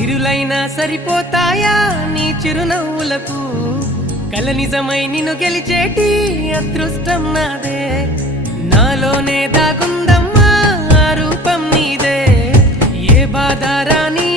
సిరులైనా సరిపోతాయా నీ చిరునవ్వులకు కల నిజమై నిన్ను గెలిచేటి అదృష్టం నాదే నాలోనే దాగుందమ్మా ఆ రూపం నీదే ఏ బాధ రాని